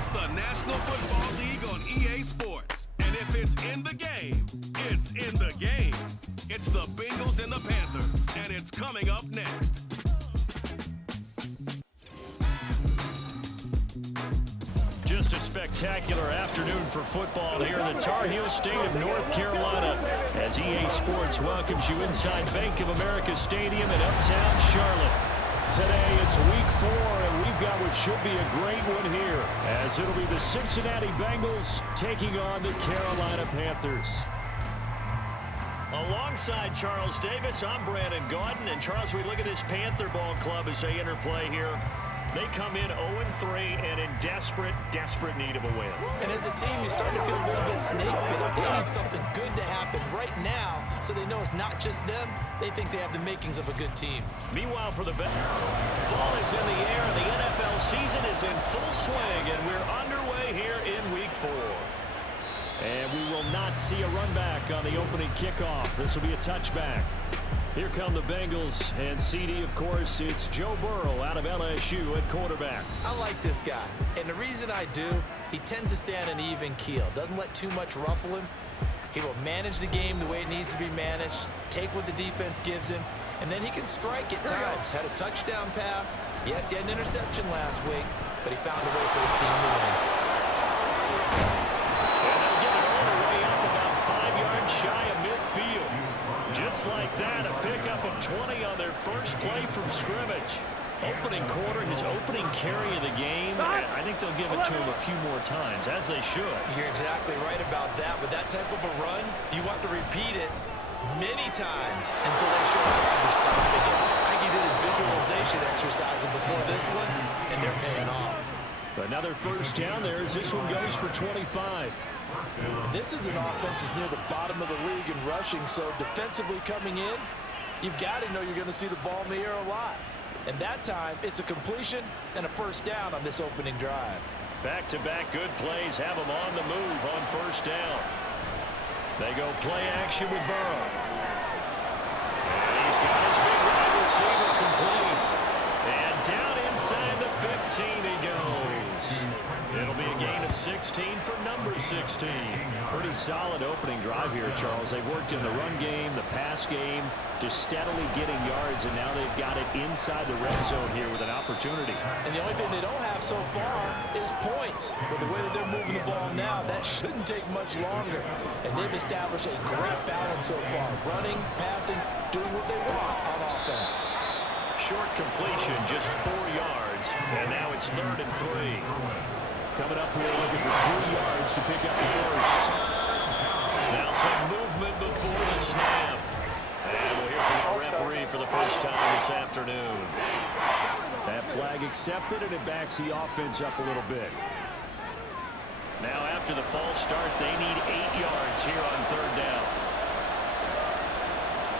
It's the National Football League on EA Sports. And if it's in the game, it's in the game. It's the Bengals and the Panthers, and it's coming up next. Just a spectacular afternoon for football here in the Tar Heel state of North Carolina as EA Sports welcomes you inside Bank of America Stadium in uptown Charlotte. Today it's week 4, and we've got what should be a great one here, as it'll be the Cincinnati Bengals taking on the Carolina Panthers. Alongside Charles Davis, I'm Brandon Gaudin, and Charles, we look at this Panther ball club as they interplay here. They come in 0-3 and in desperate need of a win. And as a team, you're starting to feel a little bit snake bit. They need something good to happen right now so they know it's not just them. They think they have the makings of a good team. Meanwhile, for the Bengals, fall is in the air and the NFL season is in full swing, and we're underway here in week 4. And we will not see a run back on the opening kickoff. This will be a touchback. Here come the Bengals, and CD, of course, it's Joe Burrow out of LSU at quarterback. I like this guy, and the reason I do, he tends to stay on an even keel, doesn't let too much ruffle him. He will manage the game the way it needs to be managed, take what the defense gives him, and then he can strike at times. Had a touchdown pass. Yes, he had an interception last week, but he found a way for his team to win. And they'll get it all the way up about 5 yards shy of midfield. Just like that, a pickup of 20 on their first play from scrimmage. Opening quarter, his opening carry of the game. I think they'll give it to him a few more times, as they should. You're exactly right about that. With that type of a run, you want to repeat it many times until they show signs of stopping it. I think he did his visualization exercises before this one, and they're paying off. Another first down there as this one goes for 25. This is an offense that's near the bottom of the league in rushing, so defensively coming in, you've got to know you're going to see the ball in the air a lot. And that time, it's a completion and a first down on this opening drive. Back-to-back good plays have them on the move on first down. They go play action with Burrow. And he's got his big wide receiver complete. And down inside the 15 he goes. It'll be a gain of 16 for number 16. Pretty solid opening drive here, Charles. They've worked in the run game, the pass game, just steadily getting yards, and now they've got it inside the red zone here with an opportunity. And the only thing they don't have so far is points. But the way that they're moving the ball now, that shouldn't take much longer. And they've established a great balance so far. Running, passing, doing what they want on offense. Short completion, just 4 yards, and now it's 3rd and 3. Coming up, we're looking for 3 yards to pick up the first. Now some movement before the snap. And we'll hear from the referee for the first time this afternoon. That flag accepted, and it backs the offense up a little bit. Now after the false start, they need 8 yards here on 3rd down.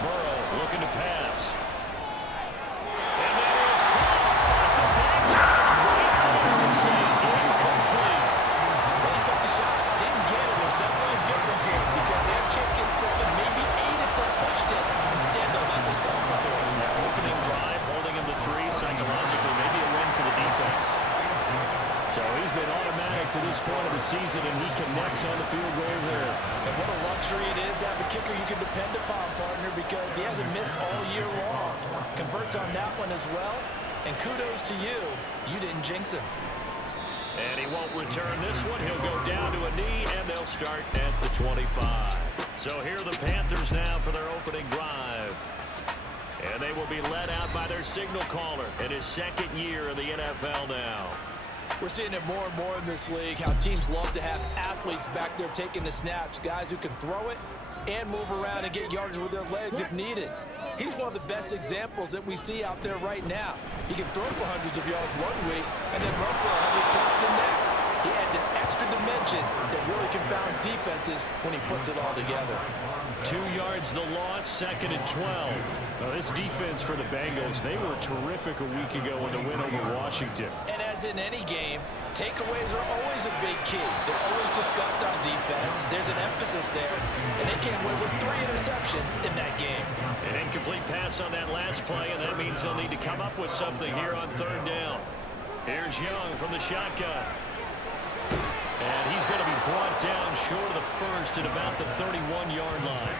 Burrow looking to pass. And there is caught at the back judge right there and say incomplete. Well, he took the shot, didn't get it. There's definitely a difference here because they have a chance to get 7, maybe 8 if they pushed it. Instead, they'll let this up for 3. Opening drive, holding him to 3. Psychologically, maybe a win for the defense. So he's been automatic to this point of the season, and he connects on the field goal there. And what a luxury it is to have a kicker you can depend upon, partner, because he hasn't missed all year long. Converts on that one as well. And kudos to you. You didn't jinx him. And he won't return this one. He'll go down to a knee, and they'll start at the 25. So here are the Panthers now for their opening drive. And they will be led out by their signal caller in his 2nd year in the NFL now. We're seeing it more and more in this league, how teams love to have athletes back there taking the snaps, guys who can throw it and move around and get yards with their legs if needed. He's one of the best examples that we see out there right now. He can throw for hundreds of yards one week and then run for 100 plus the next. He adds an extra dimension that really confounds defenses when he puts it all together. 2 yards the loss, 2nd and 12. Now this defense for the Bengals, they were terrific a week ago in the win over Washington. And as in any game, takeaways are always a big key. They're always discussed on defense. There's an emphasis there, and they came away with 3 interceptions in that game. An incomplete pass on that last play, and that means they'll need to come up with something here on 3rd down. Here's Young from the shotgun. And he's going to be brought down short of the first at about the 31-yard line.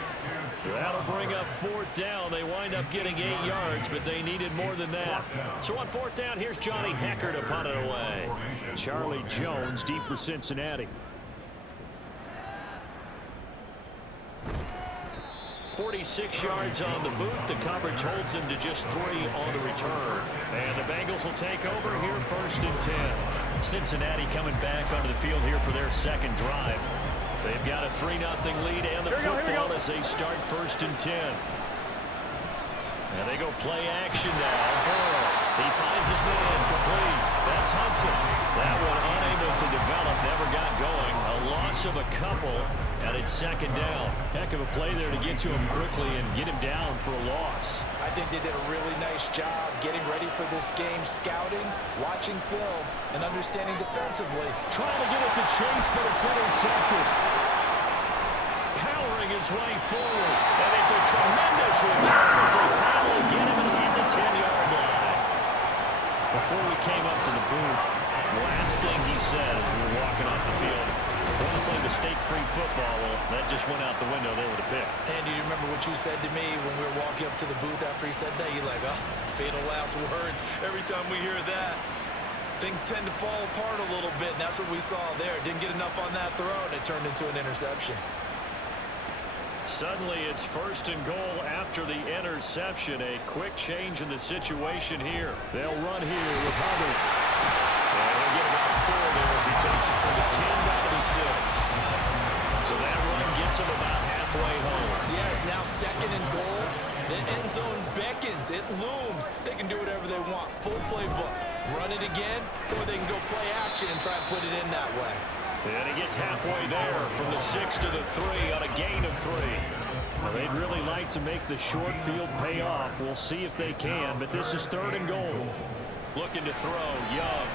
That'll bring up 4th down. They wind up getting 8 yards, but they needed more than that. So on 4th down, here's Johnny Hecker to punt it away. Charlie Jones deep for Cincinnati. 46 yards on the boot. The coverage holds him to just 3 on the return. And the Bengals will take over here 1st and 10. Cincinnati coming back onto the field here for their second drive. They've got a 3-0 lead and the football as they start 1st and 10. And they go play action now. Burrow, he finds his man, complete. That's Hudson. That one unable to develop, never got going. A loss of a couple, and it's 2nd down. Heck of a play there to get to him quickly and get him down for a loss. I think they did a really nice job getting ready for this game, scouting, watching film, and understanding defensively. Trying to get it to Chase, but it's intercepted. Powering his way forward, and it's a tremendous return as they finally get him at the 10-yard line. Before we came up to the booth, last thing he said as we were walking off the field, want to play mistake-free football. Well, that just went out the window there with a pick. And do you remember what you said to me when we were walking up to the booth after he said that? You're like, oh, fatal last words. Every time we hear that, things tend to fall apart a little bit, and that's what we saw there. Didn't get enough on that throw, and it turned into an interception. Suddenly, it's 1st and goal after the interception. A quick change in the situation here. They'll run here with Hubbard. And they'll get about 4 there as he takes it from the 10 down to the 6. So that run gets him about halfway home. Yes, now 2nd and goal. The end zone beckons. It looms. They can do whatever they want. Full playbook. Run it again, or they can go play action and try and put it in that way. And he gets halfway there from the 6 to the 3 on a gain of 3. Well, they'd really like to make the short field pay off. We'll see if they can, but this is 3rd and goal. Looking to throw, Young.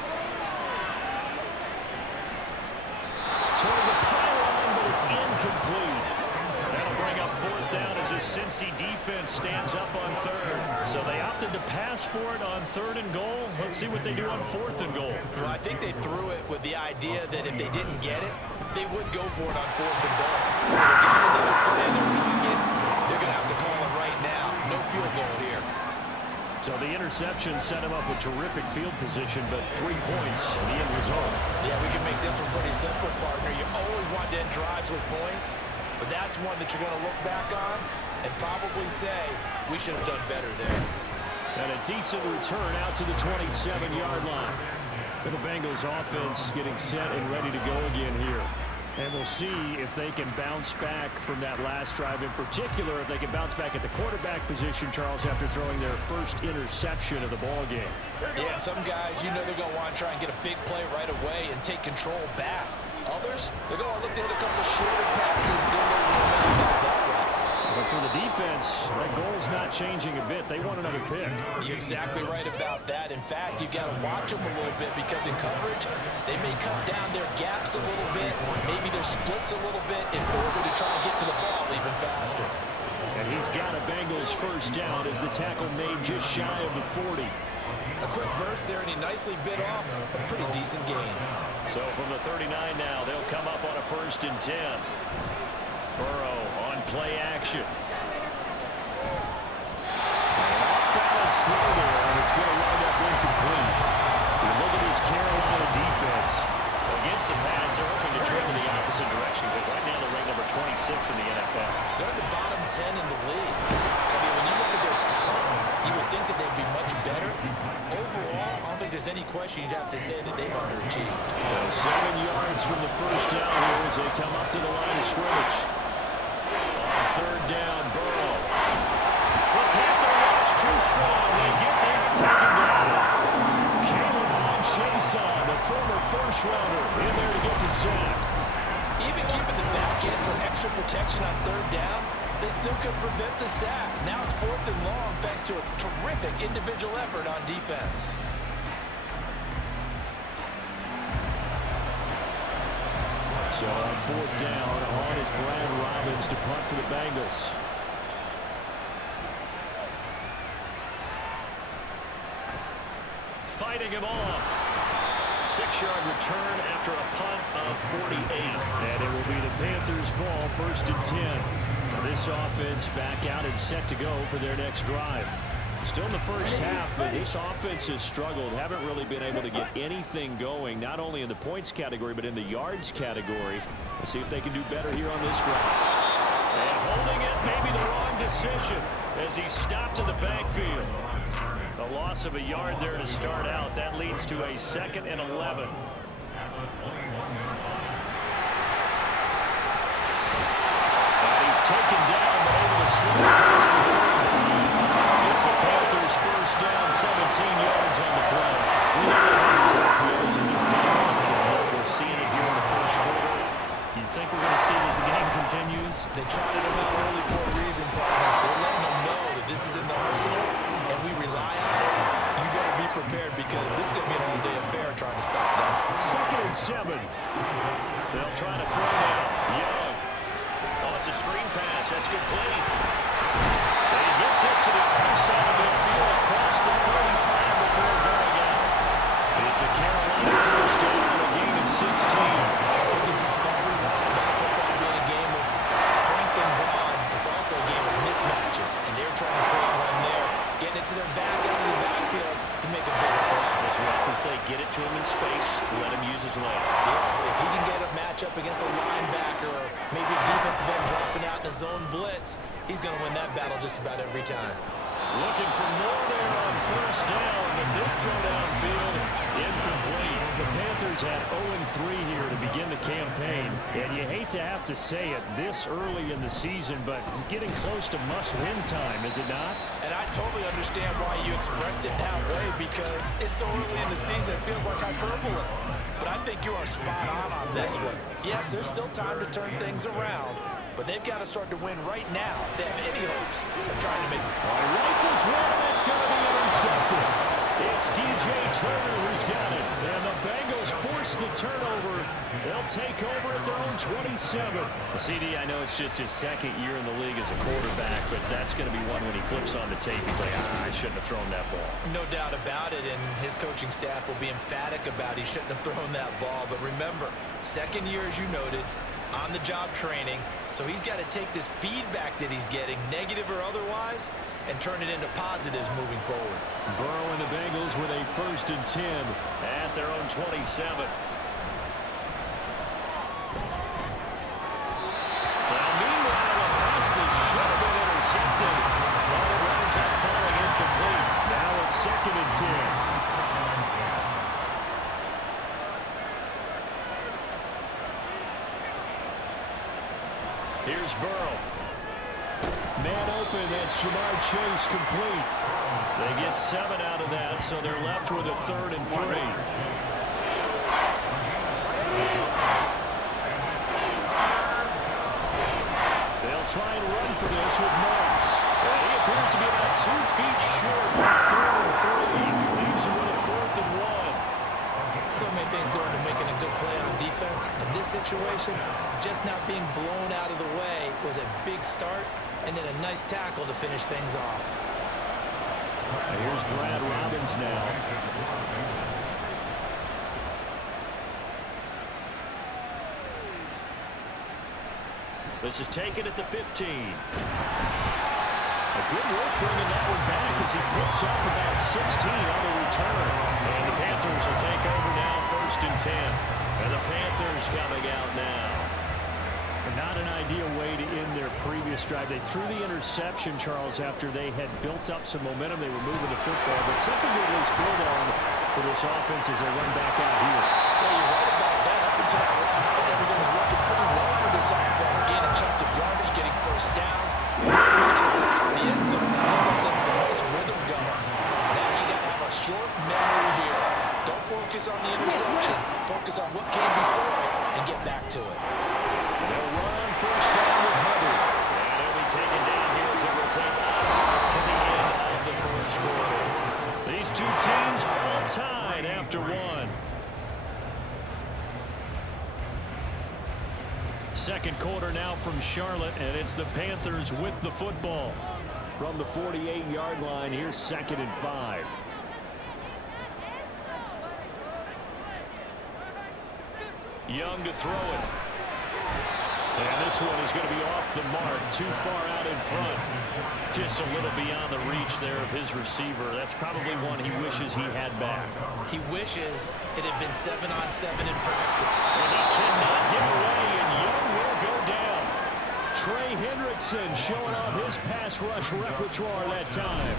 Toward the pylon, but it's incomplete. That'll bring up 4th down as the Cincy defense stands up on 3rd. So they opted to pass for it on 3rd and goal. Let's see what they do on 4th and goal. Well, I think they threw it with the idea that if they didn't get it, they would go for it on 4th and goal. So they got another play in their pocket. They're going to have to call it right now. No field goal here. So the interception set him up with terrific field position, but 3 points in the end result. Yeah, we can make this one pretty simple, partner. You always want to end drives with points, but that's one that you're going to look back on and probably say, we should have done better there. And a decent return out to the 27-yard line. And the Bengals offense getting set and ready to go again here. And we'll see if they can bounce back from that last drive. In particular, if they can bounce back at the quarterback position, Charles, after throwing their first interception of the ball game. Yeah, some guys, you know they're going to want to try and get a big play right away and take control back. Others, they're going to look to hit a couple of shorter passes and get a little momentum back that way. But for the defense, that goal's not changing a bit. They want another pick. You're exactly right about that. In fact, you've got to watch them a little bit because in coverage, they may cut down their gaps a little bit, maybe their splits a little bit in order to try and get to the ball even faster. And he's got a Bengals first down as the tackle made just shy of the 40. A quick burst there, and he nicely bit off a pretty decent gain. So from the 39 now, they'll come up on a 1st and 10. Burrow on play action. Off-balance throw there, and it's going to wind up incomplete. You look at this Carolina defense. Against the pass, they're hoping to trend in the opposite direction because right now they're ranked number 26 in the NFL. They're in the bottom 10 in the league. I mean, when you look at their talent, you would think that they'd be much better. Overall, I don't think there's any question you'd have to say that they've underachieved. So 7 yards from the first down here as they come up to the line of scrimmage. On 3rd down, Burrow. The Panther rush too strong. They get there and take him down. Caleb on Chason, the former first-rounder, in there to get the sack. Even keeping the back end for extra protection on 3rd down, they still could prevent the sack. Now it's 4th and long thanks to a terrific individual effort on defense. So on 4th down, on is Brad Robbins to punt for the Bengals. Fighting him off. 6-yard return after a punt of 48. And it will be the Panthers' ball, 1st and 10. This offense back out and set to go for their next drive. Still in the first half, but this offense has struggled. Haven't really been able to get anything going, not only in the points category, but in the yards category. Let's see if they can do better here on this drive. And holding it, maybe the wrong decision as he stopped in the backfield. A loss of a yard there to start out. That leads to a 2nd and 11. And he's taken down, but able to slip across the 35. It's a Panthers first down, 17 yards on the play. We know these RPOs in the playbook. We're seeing it here in the first quarter. You think we're going to see it as the game continues? They trotted him out early for a reason, partner. They're letting them know that this is in the arsenal, and we rely on it. You better be prepared because this is going to be an all-day affair trying to stop them. 2nd and 7. They'll try to throw now. Young. Oh, it's a screen pass. That's complete. He gets this to the other side of midfield across the 35 before going out. It's a Carolina first down, a gain of 16. We can talk all we want about football being a game of strength and brawn. It's also a game of mismatches, and they're trying to create one there, getting it to their back out of the backfield to make a bigger play. As we often say, get it to him in space, let him use his leg. Yeah, if he can get a matchup against a linebacker or maybe a defensive end dropping out in a zone blitz, he's going to win that battle just about every time. Looking for more there on first down, but this throw downfield incomplete. The Panthers had 0-3 here to begin the campaign, and you hate to have to say it this early in the season, but getting close to must-win time, is it not? And I totally understand why you expressed it that way because it's so early in the season, it feels like hyperbole. But I think you are spot on this one. Yes, there's still time to turn things around, but they've got to start to win right now if they have any hopes of trying to make it. Rifles one, and it's going to be intercepted. It's DJ Turner who's got it, and the Bengals force the turnover. They'll take over at their own 27. CD, I know it's just his 2nd year in the league as a quarterback, but that's going to be one when he flips on the tape. He's like, I shouldn't have thrown that ball. No doubt about it, and his coaching staff will be emphatic about he shouldn't have thrown that ball. But remember, 2nd year, as you noted, on-the-job training, so he's got to take this feedback that he's getting, negative or otherwise, and turn it into positives moving forward. Burrow and the Bengals with a 1st and 10 at their own 27. Now, meanwhile, a pass that should have been intercepted, but it winds up falling incomplete. Now a 2nd and 10. Here's Burrow. Man open, that's Jamar Chase complete. They get 7 out of that, so they're left with a 3rd and 3. They'll try and run for this with Morris. And he appears to be about 2 feet short on 3rd and 3. Leaves him with a 4th and 1. So many things go into making a good play on defense. In this situation, just not being blown out of the way was a big start, and then a nice tackle to finish things off. Here's Brad Robbins now. This is taken at the 15. A good work bringing that one back as he picks up about 16 on the return. And the Panthers will take over now, 1st and 10. And the Panthers coming out now. Not an ideal way to end their previous drive. They threw the interception, Charles, after they had built up some momentum. They were moving the football, but something to at least build on for this offense as they run back out here. Well, you're right about that. Up until that last play, everything was working pretty well for this offense, gaining chunks of yardage, getting first downs, for the end zone. Them a nice rhythm going. Now you got to have a short memory here. Don't focus on the interception. Focus on what came before it and get back to it. They'll run first down with Hubbard. And he'll be taken down here as it will take us to the end of the first quarter. These two teams all tied after one. Second quarter now from Charlotte, and it's the Panthers with the football. From the 48-yard line, here's 2nd and 5. Young to throw it. And this one is going to be off the mark, too far out in front. Just a little beyond the reach there of his receiver. That's probably one he wishes he had back. He wishes it had been 7-on-7 in practice. And he cannot get away, and Young will go down. Trey Hendrickson showing off his pass rush repertoire that time.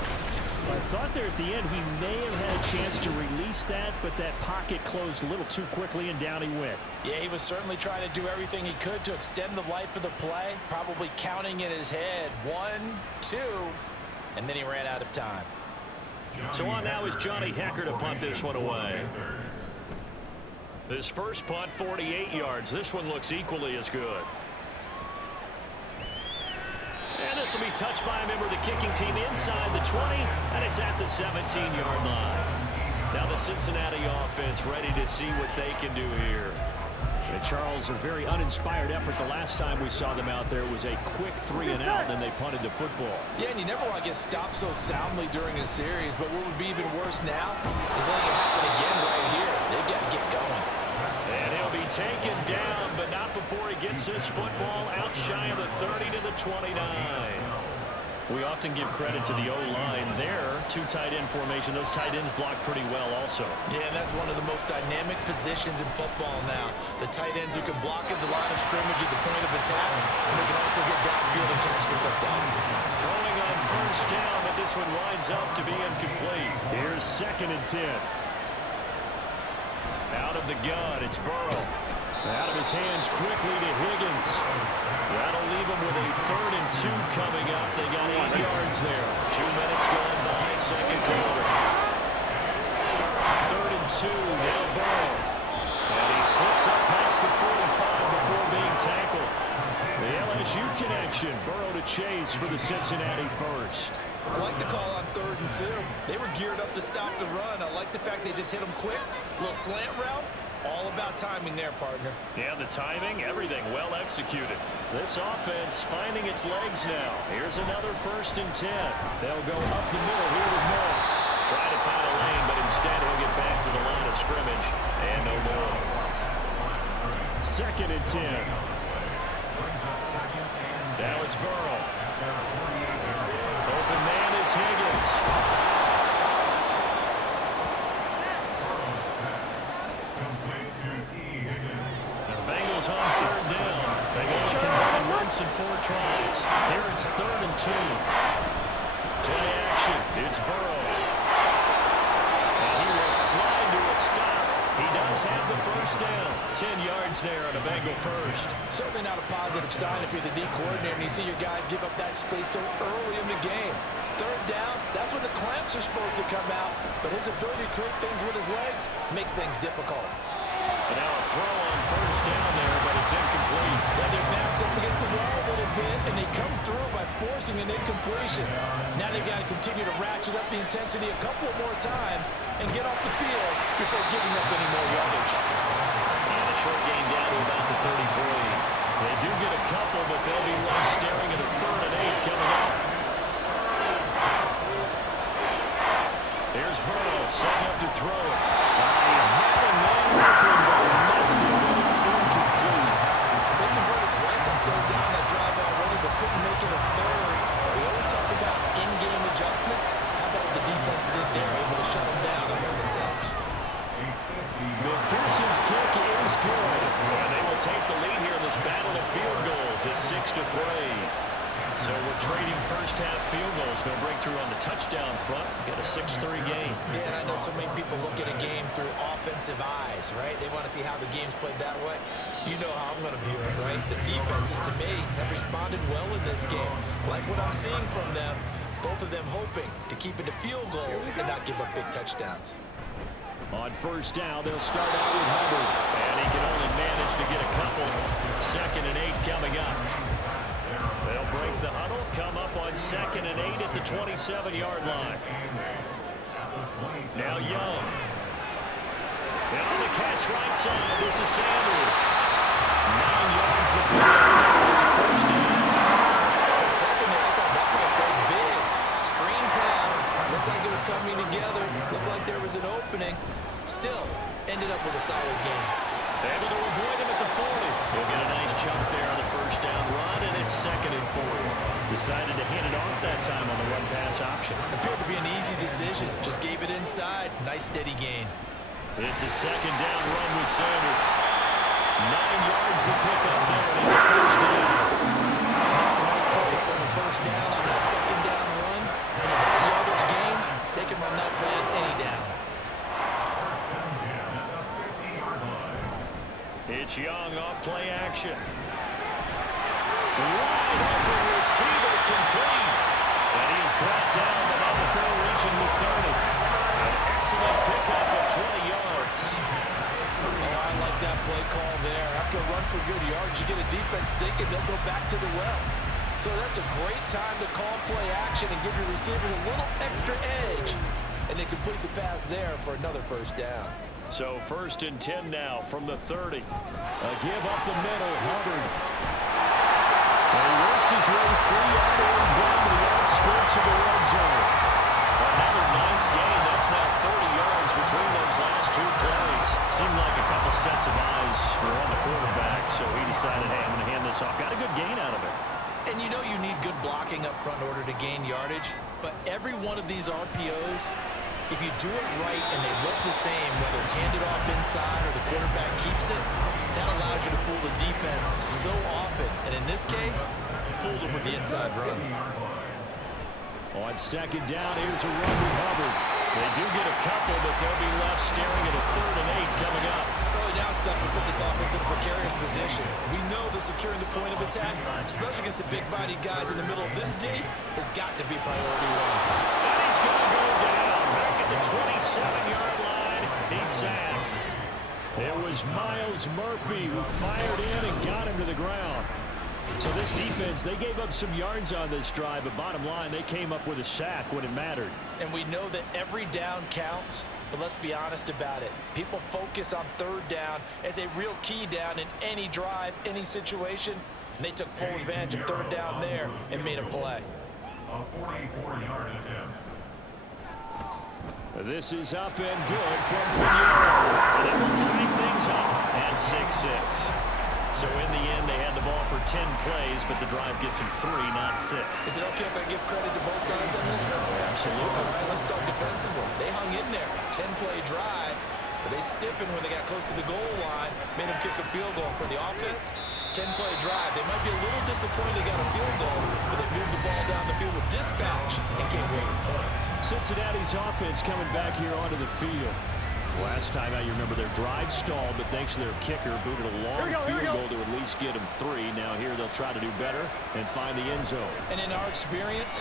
I thought there at the end he may have had a chance to release that, but that pocket closed a little too quickly, and down he went. Yeah, he was certainly trying to do everything he could to extend the life of the play, probably counting in his head 1, 2, and then he ran out of time. So on now is Johnny Hecker to punt this one away. This first punt, 48 yards. This one looks equally as good. And this will be touched by a member of the kicking team inside the 20, and it's at the 17-yard line. Now the Cincinnati offense ready to see what they can do here. And Charles, a very uninspired effort the last time we saw them out there. It was a quick 3-and-out, and then they punted the football. Yeah, and you never want to get stopped so soundly during a series, but what would be even worse now is letting it happen again right here. They've got to get going. And he'll be taken down, but not before he gets this football out shy of the 30 to the 29. We often give credit to the O-line there. 2 tight end formation. Those tight ends block pretty well also. Yeah, and that's one of the most dynamic positions in football now. The tight ends who can block at the line of scrimmage at the point of attack, and they can also get downfield and catch the football. Throwing on first down, but this one winds up to be incomplete. Here's 2nd and 10. Out of the gun, it's Burrow. Out of his hands quickly to Higgins. That'll leave him with a 3rd and 2 coming up. They got 8 yards there. 2 minutes gone by, second quarter. 3rd and 2, now Burrow. And he slips up past the 45 before being tackled. The LSU connection. Burrow to Chase for the Cincinnati first. I like the call on 3rd and 2. They were geared up to stop the run. I like the fact they just hit them quick. A little slant route. All about timing there, partner. Yeah, the timing, everything well executed. This offense finding its legs now. Here's another 1st and 10. They'll go up the middle here with Morris. Trying to find a lane, but instead he'll get back to the line of scrimmage. And no more. 2nd and 10. Now it's Burrow. Open man is Higgins. Bengals on 3rd down. They've only converted once in 4 tries. Here it's 3rd and 2. Play action. It's Burrow. And he will slide to a stop. He does have the first down. 10 yards there on a Bengal first. Certainly not a positive sign if you're the D coordinator and you see your guys give up that space so early in the game. 3rd down, that's when the clamps are supposed to come out. But his ability to create things with his legs makes things difficult. And now a throw on first down there, but it's incomplete. Yeah, their backs up against the wall a little bit, and they come through by forcing an incompletion. Now they've got to continue to ratchet up the intensity a couple more times and get off the field before giving up any more yardage. And a short gain down to about the 33. They do get a couple, but they'll be left staring at a 3rd and 8 coming up. Here's Burrow setting up to throw it. He had a man open, but missed it, and it's incomplete. They converted twice on 3rd down that drive already, but couldn't make it a 3rd. We always talk about in-game adjustments. How about what the defense did there, able to shut them down on that attempt? McPherson's kick is good. And they will take the lead here in this battle of field goals. It's 6-3. So we're trading first-half field goals. No breakthrough on the touchdown front. Get a 6-3 game. Yeah, and I know so many people look at a game through offensive eyes, right? They want to see how the game's played that way. You know how I'm going to view it, right? The defenses, to me, have responded well in this game. Like what I'm seeing from them, both of them hoping to keep it to field goals and not give up big touchdowns. On first down, they'll start out with Hubbard. And he can only manage to get a couple. 2nd and 8 coming up. They'll break the huddle, come up on 2nd and 8 at the 27-yard line. Now Young. And on the catch right side, this is Sanders. 9 yards the play. It's a first down. For a second there, I thought that might go big. Screen pass. Looked like it was coming together. Looked like there was an opening. Still, ended up with a solid game. Able to avoid him at the 40. He'll get a nice chunk there on the first down run, and it's 2nd and 4. Decided to hand it off that time on the run-pass option. Appeared to be an easy decision. Just gave it inside. Nice steady gain. It's a 2nd down run with Sanders. 9 yards to pick up there, and it's a first down. That's a nice pickup of a first down on that 2nd down run. And if that yardage gained, they can run that play on any down. It's Young off play action. Wide open receiver complete. And he is brought down, but on the throw reaching the 30. An excellent pickup of 20 yards. Oh, I like that play call there. After a run for good yards, you get a defense thinking they'll go back to the well. So that's a great time to call play action and give your receivers a little extra edge. And they complete the pass there for another first down. So 1st and 10 now from the 30. A give up the middle, Hubbard. And he works his way free all the way down to the outskirts of the red zone. Another nice gain. That's now 30 yards between those last 2 plays. Seemed like a couple sets of eyes were on the quarterback, so he decided, hey, I'm going to hand this off. Got a good gain out of it. And you know you need good blocking up front in order to gain yardage, but every one of these RPOs, if you do it right and they look the same, whether it's handed off inside or the quarterback keeps it, that allows you to fool the defense so often. And in this case, fooled them with the inside run. On 2nd down, here's a run with Hubbard. They do get a couple, but they'll be left staring at a 3rd and 8 coming up. Early down stuff will put this offense in a precarious position. We know that securing the point of attack, especially against the big-bodied guys in the middle of this D, has got to be priority 1. And he's going to go down back at the 27-yard line. He's sacked. It was Miles Murphy who fired in and got him to the ground. So this defense, they gave up some yards on this drive, but bottom line, they came up with a sack when it mattered. And we know that every down counts, but let's be honest about it. People focus on 3rd down as a real key down in any drive, any situation, and they took full advantage of 3rd down there and made a play. A 44-yard attempt. This is up and good from Pinheiro, and it will tie things up at 6-6. So in the end, they had the ball for 10 plays, but the drive gets them 3, not 6. Is it okay if I give credit to both sides on this one? Absolutely. All right, let's start defensively. They hung in there. 10-play drive, but they stiffened when they got close to the goal line, made them kick a field goal for the offense. 10-play drive. They might be a little disappointed they got a field goal, but they moved the ball down the field with dispatch and came away with points. Cincinnati's offense coming back here onto the field. Last time out, you remember their drive stalled, but thanks to their kicker, booted a long field goal to at least get them 3. Now here they'll try to do better and find the end zone. And in our experience,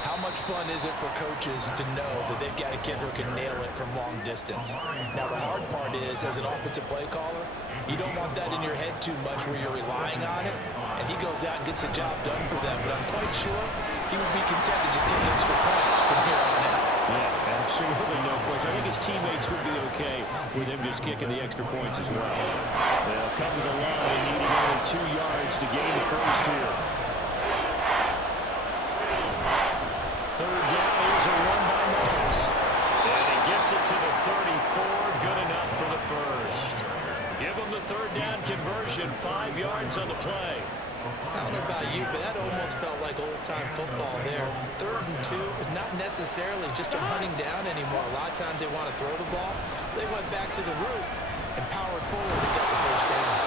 how much fun is it for coaches to know that they've got a kicker who can nail it from long distance? Now the hard part is, as an offensive play caller, you don't want that in your head too much where you're relying on it, and he goes out and gets the job done for them. But I'm quite sure he would be content to just kick extra points from here on out. Yeah, absolutely no question. I think his teammates would be okay with him just kicking the extra points as well. They'll come to the line, needing only 2 yards to gain the first here. 3rd down, here's a run by Morris. And he gets it to the 34, good enough for the first. Give him the 3rd down conversion, 5 yards on the play. I don't know about you, but that almost felt like old-time football there. 3rd and 2 is not necessarily just a hunting down anymore. A lot of times they want to throw the ball. They went back to the roots and powered forward and got the first down.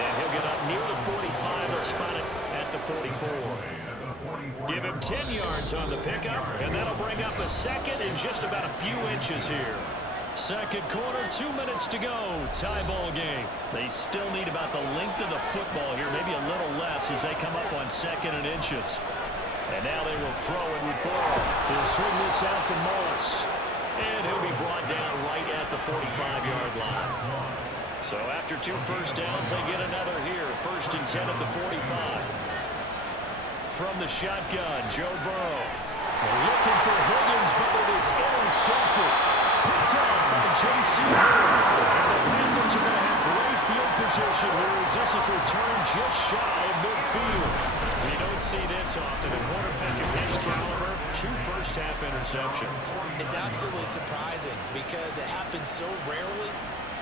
And he'll get up near the 45. They'll spot it at the 44. Give him 10 yards on the pickup, and that'll bring up a 2nd in just about a few inches here. 2nd quarter, 2 minutes to go. Tie ball game. They still need about the length of the football here, maybe a little less as they come up on 2nd and inches. And now they will throw it with Burrow. He'll swing this out to Morris. And he'll be brought down right at the 45-yard line. So after 2 first downs, they get another here. 1st and 10 at the 45. From the shotgun, Joe Burrow. They're looking for Higgins, but it is intercepted. Picked up by J.C. Horn. And the Panthers are going to have great field position here as this is returned just shy of midfield. You don't see this often. A quarterback of his caliber, 2 first-half interceptions. It's absolutely surprising because it happens so rarely.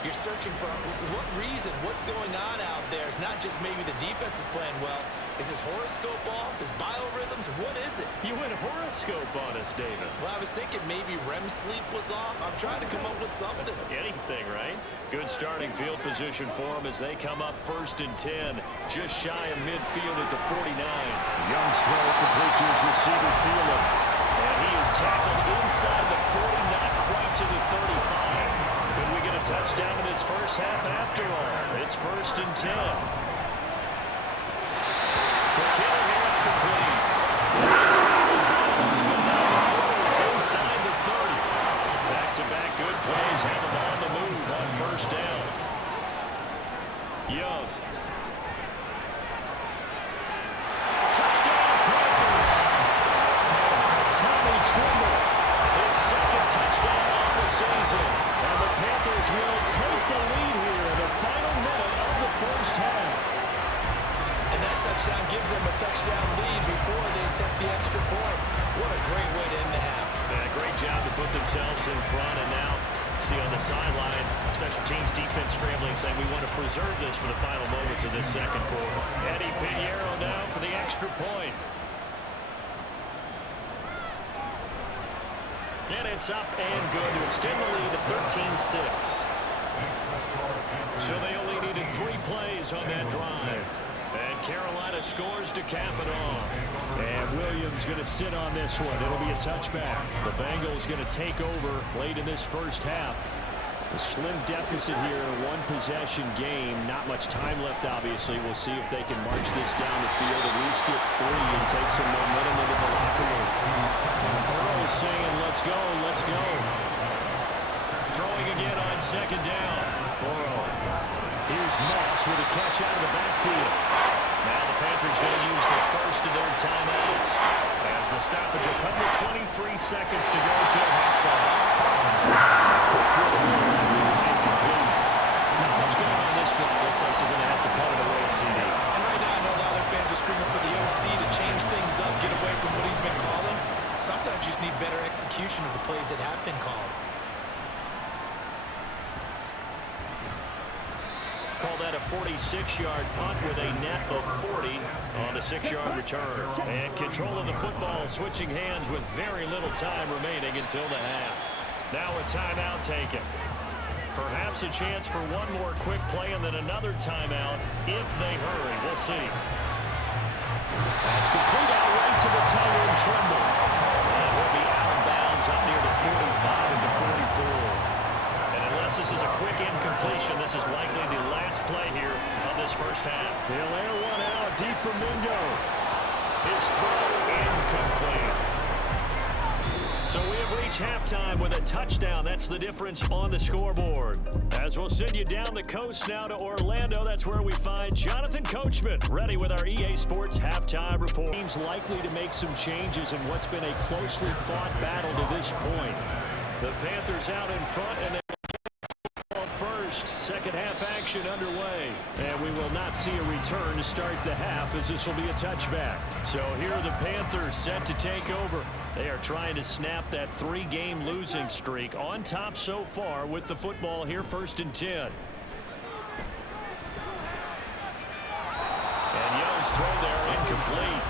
You're searching for what reason, what's going on out there. It's not just maybe the defense is playing well. Is his horoscope off? His biorhythms? What is it? You went horoscope on us, David. Well, I was thinking maybe REM sleep was off. I'm trying to come up with something. Anything, right? Good starting field position for them as they come up 1st and 10. Just shy of midfield at the 49. Young's throw complete to his receiver, Thielen. And he is tackled inside the 40, not quite to the 35. Could we get a touchdown in this first half after all? It's 1st and 10. McKinnon here, it's complete. Inside the 30. Back-to-back good plays have him on the move on 1st down. Young. Touchdown, Panthers. Tommy Tremble, his 2nd touchdown on the season. And the Panthers will take the lead here in the final minute of the first half. And that touchdown gives them a touchdown lead before they attempt the extra point. What a great way to end the half. Yeah, great job to put themselves in front, and now see on the sideline, special teams defense scrambling, saying we want to preserve this for the final moments of this second quarter. Eddie Pinheiro now for the extra point. And it's up and good to extend the lead to 13-6. So they only needed 3 plays on that drive. And Carolina scores to cap it off. And Williams going to sit on this one. It'll be a touchback. The Bengals going to take over late in this first half. A slim deficit here in a one-possession game. Not much time left, obviously. We'll see if they can march this down the field, at least get 3 and take some momentum into the locker room. Burrow saying, let's go, let's go. Throwing again on 2nd down. Burrow. Here's Moss with a catch out of the backfield. Now the Panthers going to use the first of their timeouts as the stoppage will come with 23 seconds to go till halftime. Quick throw is incomplete. Not much going on this drive. Looks like they're going to have to punt it away, CD. And right now, I know a lot of their fans are screaming for the OC to change things up, get away from what he's been calling. Sometimes you just need better execution of the plays that have been called. Call that a 46-yard punt with a net of 40 on the 6-yard return. And control of the football switching hands with very little time remaining until the half. Now a timeout taken. Perhaps a chance for one more quick play and then another timeout if they hurry. We'll see. That's complete out right to the Tyler Tremble. And will be out of bounds up near the 45 at the 44. Unless this is a quick incompletion, this is likely the last play here of this first half. He'll air one out deep from Mingo. His throw incomplete. So we have reached halftime with a touchdown. That's the difference on the scoreboard. As we'll send you down the coast now to Orlando, that's where we find Jonathan Coachman, ready with our EA Sports halftime report. Teams likely to make some changes in what's been a closely fought battle to this point. The Panthers out in front, and they first, second half action underway. And we will not see a return to start the half, as this will be a touchback. So here are the Panthers set to take over. They are trying to snap that 3-game losing streak, on top so far with the football here, 1st and 10. And Young's throw there incomplete.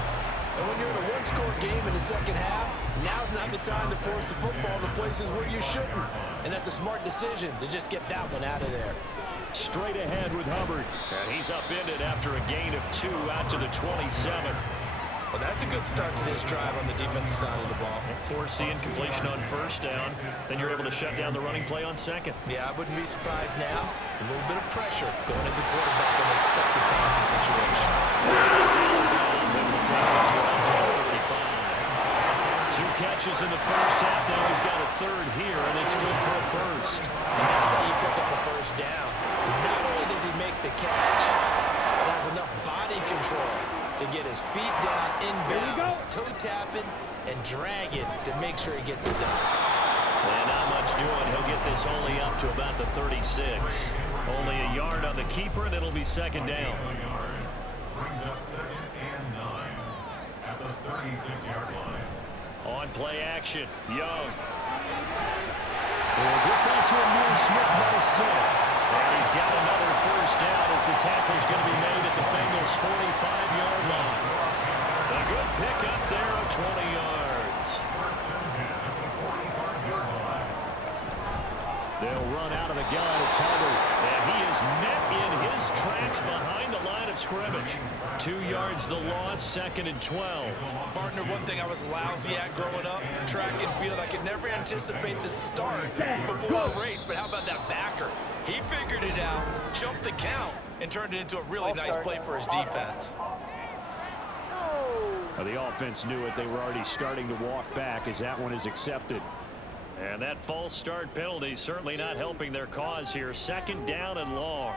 And when you're in a one-score game in the second half, now's not the time to force the football to places where you shouldn't. And that's a smart decision to just get that one out of there. Straight ahead with Hubbard. And he's upended after a gain of 2 out to the 27. Well, that's a good start to this drive on the defensive side of the ball. Forcing completion on 1st down. Then you're able to shut down the running play on 2nd. Yeah, I wouldn't be surprised now. A little bit of pressure going at the quarterback in the expected passing situation. He's out of bounds and will take this one to the 35. 2 catches in the first half. Now he's got a 3rd here, and it's good for a first. And that's how you pick up a first down. Not only does he make the catch, but has enough body control to get his feet down inbounds, toe tapping, and drag it to make sure he gets it done. And not much doing. He'll get this only up to about the 36. Only a yard on the keeper, and it'll be 2nd down. Brings up 2nd and 9 at the 36-yard line. On play action, Young. We'll get back to Emil Smith, no set. And he's got another first down as the tackle's going to be made at the Bengals' 45-yard line. A good pickup there of 20 yards. They'll run out of the gun. It's Hubbard. And he is met in his tracks behind the line of scrimmage. 2 yards the loss, 2nd and 12. Partner, one thing I was lousy at growing up, track and field. I could never anticipate the start before a race, but how about that backer? He figured it out, jumped the count, and turned it into a really nice play for his defense. Well, the offense knew it. They were already starting to walk back as that one is accepted. And that false start penalty certainly not helping their cause here. 2nd down and long.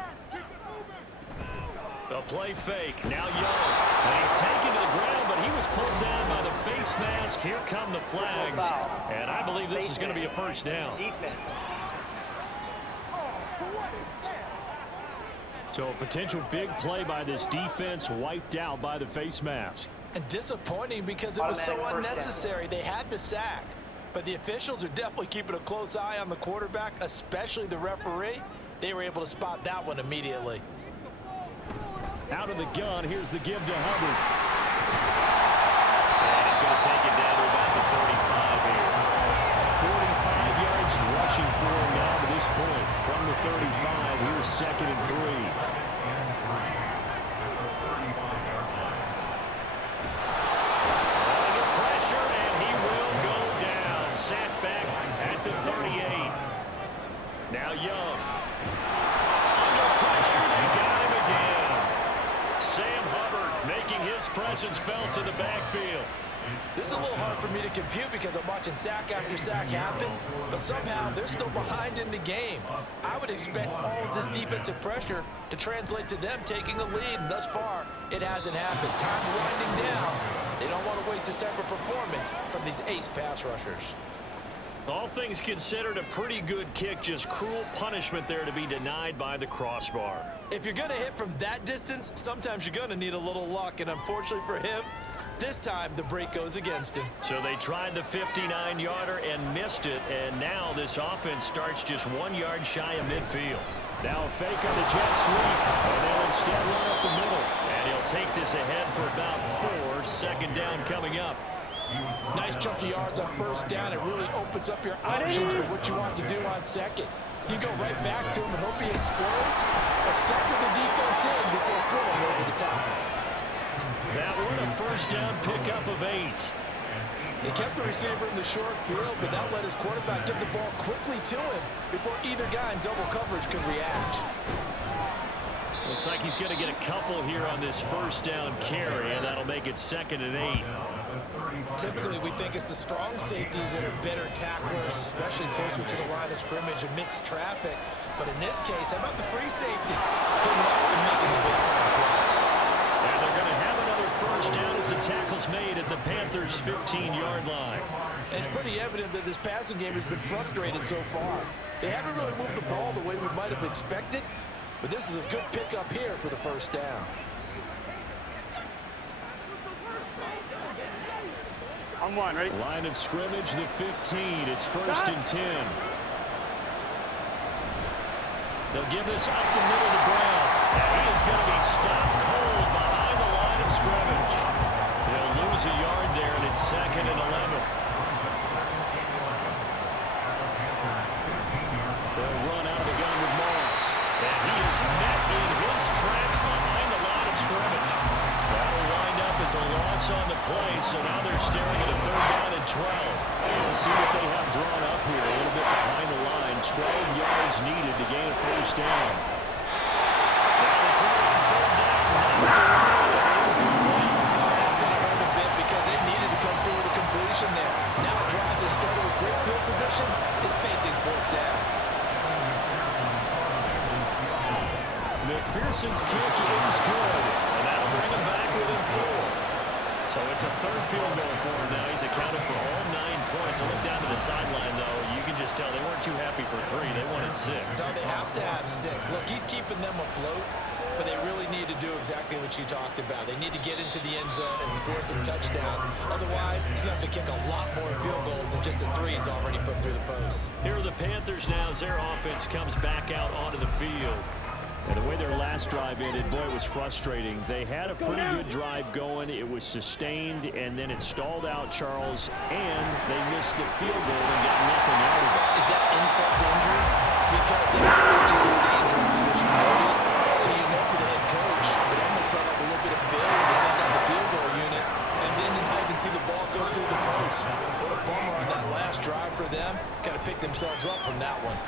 A play fake. Now Young. And he's taken to the ground, but he was pulled down by the face mask. Here come the flags. And I believe this is going to be a first down. So a potential big play by this defense wiped out by the face mask. And disappointing because it was so unnecessary. They had the sack. But the officials are definitely keeping a close eye on the quarterback, especially the referee. They were able to spot that one immediately. Out of the gun, here's the give to Hubbard. And he's going to take it down to about the 35 here. 45 yards rushing for him now to this point. From the 35, here's 2nd and 3. Now Young. Under pressure, they got him again. Sam Hubbard making his presence felt in the backfield. This is a little hard for me to compute because I'm watching sack after sack happen, but somehow they're still behind in the game. I would expect all of this defensive pressure to translate to them taking a lead, and thus far, it hasn't happened. Time's winding down. They don't want to waste this type of performance from these ace pass rushers. All things considered, a pretty good kick, just cruel punishment there to be denied by the crossbar. If you're going to hit from that distance, sometimes you're going to need a little luck, and unfortunately for him, this time the break goes against him. So they tried the 59-yarder and missed it, and now this offense starts just 1 yard shy of midfield. Now a fake on the jet sweep, and they'll instead run up the middle. And he'll take this ahead for about 4, 2nd down coming up. Nice chunky yards on first down. It really opens up your options for what you want to do on second. You go right back to him and hope he explodes, or sucker the defense in before throwing over the top. That one a first down pickup of 8. They kept the receiver in the short field, but that let his quarterback get the ball quickly to him before either guy in double coverage could react. Looks like he's going to get a couple here on this first down carry, and that'll make it 2nd and 8. Typically, we think it's the strong safeties that are better tacklers, especially closer to the line of scrimmage amidst traffic. But in this case, how about the free safety coming up and making a big-time play? And they're going to have another first down as the tackle's made at the Panthers' 15-yard line. And it's pretty evident that this passing game has been frustrated so far. They haven't really moved the ball the way we might have expected, but this is a good pickup here for the first down. On one, ready? Line of scrimmage, the 15. It's 1st and 10. They'll give this up the middle to Brown. And he is going to be stopped cold behind the line of scrimmage. They'll lose a yard there, and it's 2nd and 11. They'll run out of the gun with Morris. And he is met in his tracks behind the line of scrimmage. That'll wind up as a loss on the play, so now they're staring at a 3rd down and 12. Let's see what they have drawn up here, a little bit behind the line. 12 yards needed to gain a first down. Now they throw on 3rd down, not to incomplete. That's going to hurt a bit because they needed to come through with a completion there. Now a drive that started with great field position is facing 4th down. McPherson's kick is good, and that'll bring him back within 4. So it's a 3rd field goal for him now. He's accounted for all 9 points. I look down to the sideline, though. You can just tell they weren't too happy for 3. They wanted 6. So they have to have 6. Look, he's keeping them afloat. but they really need to do exactly what you talked about. They need to get into the end zone and score some touchdowns. Otherwise, he's going to have to kick a lot more field goals than just the three he's already put through the post. Here are the Panthers now as their offense comes back out onto the field. And the way their last drive ended, boy, it was frustrating. They had a pretty good drive going. It was sustained, and then it stalled out, Charles, and they missed the field goal and got nothing out of it. Is that insult to injury? Because they had such a sustained drive, as you noted. So you know for the head coach, it almost felt like a little bit of failure to send out the field goal unit, and then you might even see the ball go through the post. What a bummer on that last drive for them. Got to pick themselves up from that one.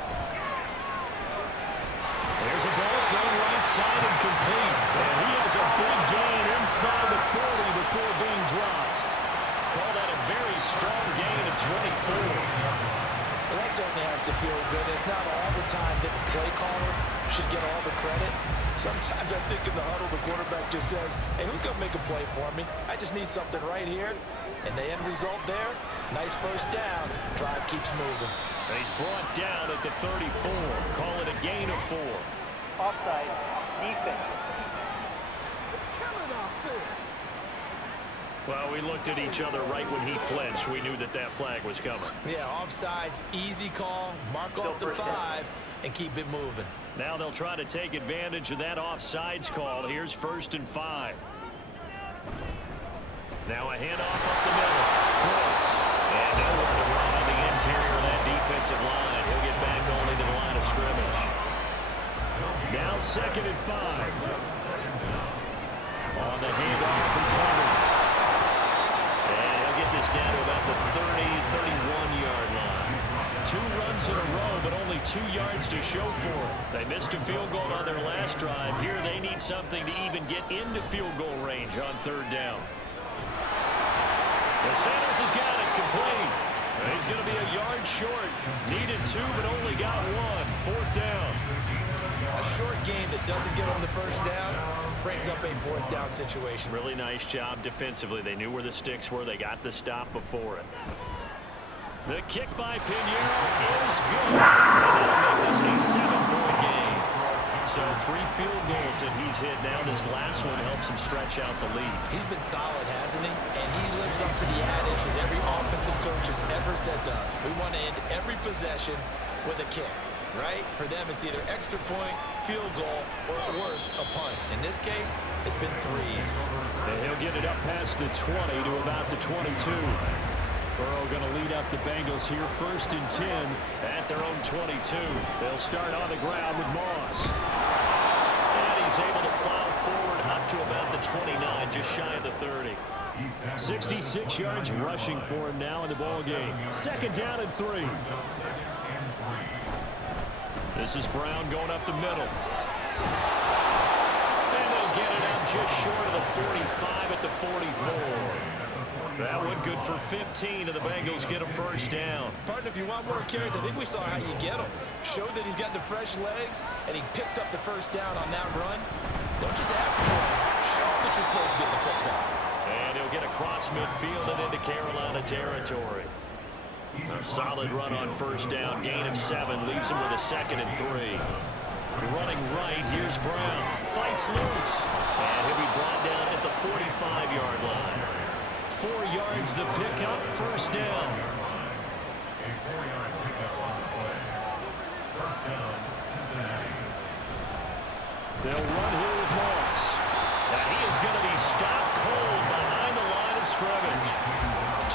There's a ball thrown right side and complete. And he has a big gain inside the 40 before being dropped. Call that a very strong gain of 24. Well, that certainly has to feel good. It's not all the time that the play caller should get all the credit. Sometimes I think in the huddle, the quarterback just says, hey, who's going to make a play for me? I just need something right here. And the end result there, nice first down. Drive keeps moving. And he's brought down at the 34. Call it a gain of 4. Offside. Defense. Well, we looked at each other right when he flinched. We knew that that flag was coming. Yeah, offsides, easy call. Mark off the 5 and keep it moving. Now they'll try to take advantage of that offsides call. Here's 1st and 5. Now a handoff up the middle. Brooks. And nowhere to run on the interior of that defensive line. He'll get back only to the line of scrimmage. Now 2nd and 5. On the handoff, it's Hunter. And he'll get this down to about the 31-yard line. 2 runs in a row, but only 2 yards to show for it. They missed a field goal on their last drive. Here they need something to even get into field goal range on 3rd down. The Sanders has got it complete. He's going to be a yard short. Needed 2, but only got 1. 4th down. A short gain that doesn't get on the first down brings up a 4th down situation. Really nice job defensively. They knew where the sticks were. They got the stop before it. The kick by Pinheiro is good. And that'll make this a 7-point game. So 3 field goals that he's hit. Now this last one helps him stretch out the lead. He's been solid, hasn't he? And he lives up to the adage that every offensive coach has ever said to us. We want to end every possession with a kick, right? For them, it's either extra point, field goal, or at worst, a punt. In this case, it's been 3s. And he'll get it up past the 20 to about the 22. Burrow going to lead up the Bengals here 1st and 10 at their own 22. They'll start on the ground with Moss. And he's able to plow forward up to about the 29, just shy of the 30. 66 yards rushing for him now in the ball game. 2nd down and 3. This is Brown going up the middle. And they'll get it out just short of the 45 at the 44. That one good for 15, and the Bengals get a 1st down. Partner, if you want more carries, I think we saw how you get them. Showed that he's got the fresh legs, and he picked up the 1st down on that run. Don't just ask for it. Show him that you're supposed to get the football. And he'll get across midfield and into Carolina territory. A solid run on 1st down. Gain of 7 leaves him with a 2nd and 3. Running right, here's Brown. Fights loose. And he'll be brought down at the 45-yard line. 4 yards the pickup, 1st down. A 4-yard pickup on the play. 1st down, Cincinnati. They'll run here with Moss. Now he is going to be stopped cold behind the line of scrimmage.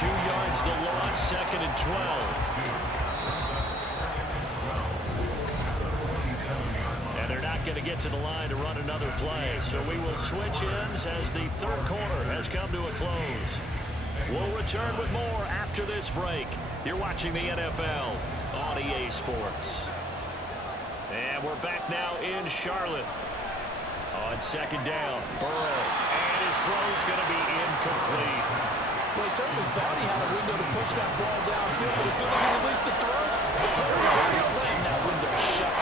2 yards the loss, 2nd and 12. And they're not going to get to the line to run another play. So we will switch ends as the 3rd quarter has come to a close. We'll return with more after this break. You're watching the NFL on EA Sports. And we're back now in Charlotte. On 2nd down, Burrow. And his throw's going to be incomplete. Well, he certainly thought he had a window to push that ball downfield, but as soon as he released the throw, the player was there to slam that window shut.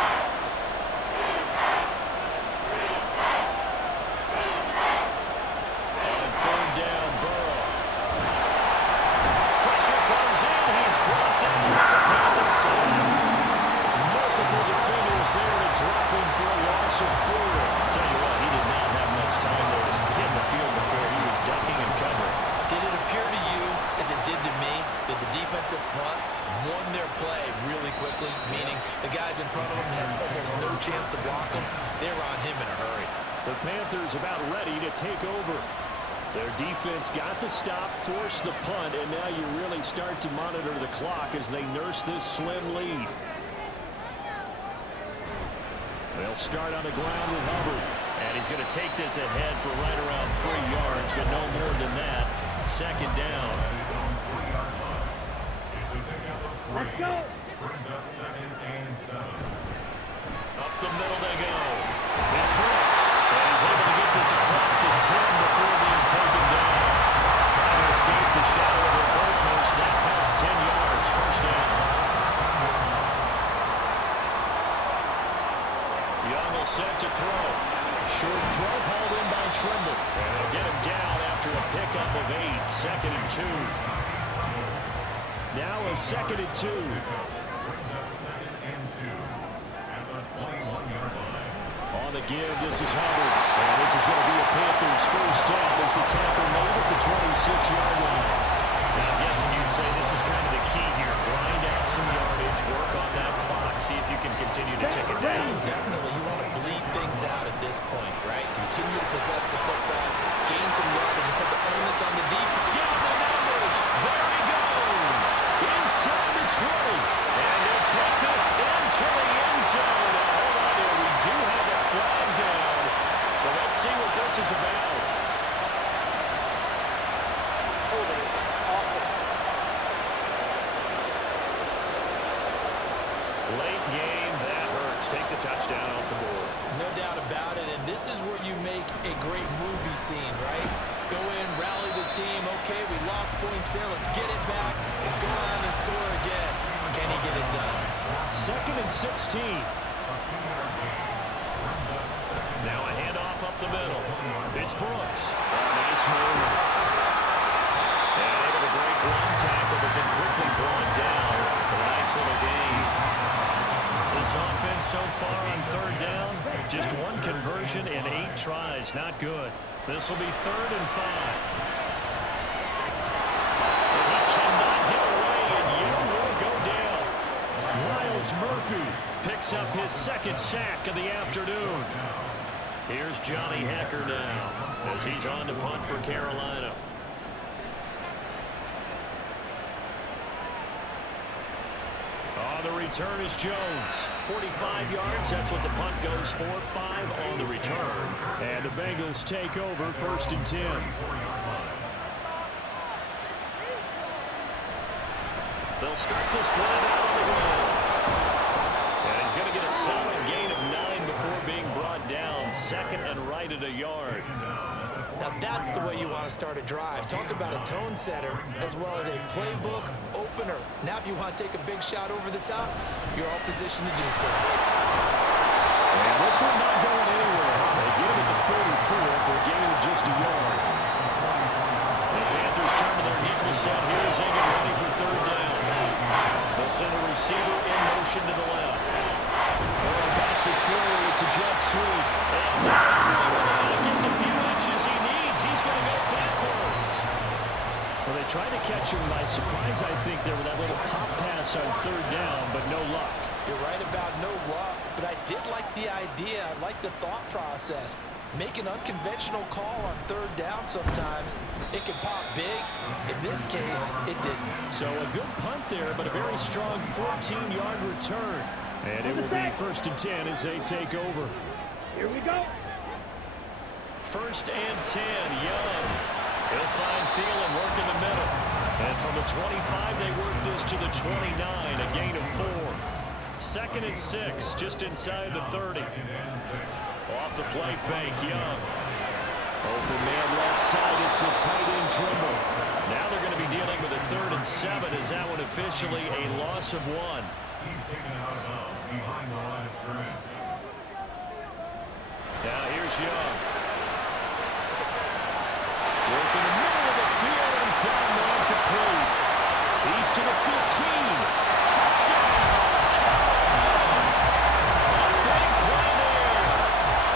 On 3rd down, Burrow. Pressure comes in. He's brought down to Panthers side. Multiple defenders there to drop him for a loss of 4. Tell you what, he has no chance to block him. They're on him in a hurry. The Panthers about ready to take over. Their defense got the stop, forced the punt, and now you really start to monitor the clock as they nurse this slim lead. They'll start on the ground with Hubbard. And he's going to take this ahead for right around 3 yards, but no more than that. Second down. Let's go. Brings up 2nd and 7. Up the middle they go. It's Brooks. And he's able to get this across the 10 before being taken down. Trying to escape the shadow of the goalpost. That helped. 10 yards. First down. Young will set to throw. Short throw hauled in by Trimble. And they'll get him down after a pickup of 8. 2nd and 2. Now a 2nd and 2. Brings up 2nd and 2 at the 21-yard line. On the give, this is Hubbard. And this is going to be a Panthers first down as the tackle made at the 26-yard line. Now, I'm guessing you'd say this is kind of the key here. Grind out some yardage, work on that clock, see if you can continue to tick it down. Definitely, you want to bleed things out at this point, right? Continue to possess the football, gain some yardage, and put the onus on the defense. Down the numbers. There he goes. Inside the 20. And they'll take this into the end zone. Now, hold on there. We do have a flag down. So let's see what this is about. Holding. Awesome. Late game, that hurts. Take the touchdown off the board. No doubt about it, and this is where you make a great movie scene, right? Go in, rally the team. Okay, we lost points there. Let's get it back and go on and score again. Can he get it done? 2nd and 16. Now a handoff up the middle. It's Brooks. Nice move. And able to break one tackle, but then quickly brought down. A nice little gain. This offense so far on 3rd down, just 1 conversion and 8 tries. Not good. This will be 3rd and 5. And he cannot get away, and Young will go down. Miles Murphy picks up his 2nd sack of the afternoon. Here's Johnny Hecker now as he's on to punt for Carolina. The return is Jones. 45 yards, that's what the punt goes for. 5 on the return. And the Bengals take over 1st and 10. They'll start this drive out on the ground. And he's going to get a solid gain of 9 before being brought down. 2nd and right at a yard. Now that's the way you want to start a drive. Talk about a tone setter as well as a playbook opener. Now if you want to take a big shot over the top, you're all positioned to do so. And this one not going anywhere. They get it at the 44 for a gain of just a yard. The Panthers turn to their nickel set here as they get ready for 3rd down. They'll send a receiver in motion to the left. Burrow backs it forward. It's a jet sweep. And get the few inches he needs. He's going to go backwards. Well, they tried to catch him by surprise, I think, there with that little pop pass on 3rd down, but no luck. You're right about no luck, but I did like the idea. I like the thought process. Make an unconventional call on 3rd down sometimes. It can pop big. In this case, it didn't. So a good punt there, but a very strong 14-yard return. And it will be 1st and 10 as they take over. Here we go. 1st and 10, Young. He'll find Thielen, work in the middle. And from the 25, they work this to the 29, a gain of 4. 2nd and 6, just inside the 30. Off the play fake, Young. Open man left side, it's the tight end Trimble. Now they're going to be dealing with a 3rd and 7. Is that one officially a loss of 1? He's taken out of bounds behind the line of scrimmage. Now here's Young. Work in the middle of the field, and he's got him incomplete. He's to the 15. Touchdown! A big play there